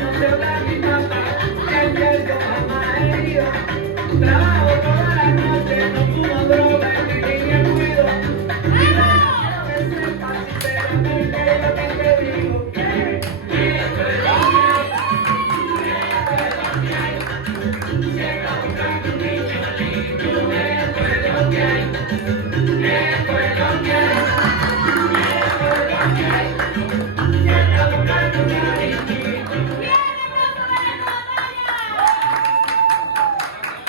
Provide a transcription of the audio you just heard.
no se habla mi papá, que ayer yo jamás he herido. Trabajo toda la noche, no fumo droga, ni niña cuido. Quiero que sepas sinceramente lo que te digo. Que perdóname, que perdóname, que perdóname.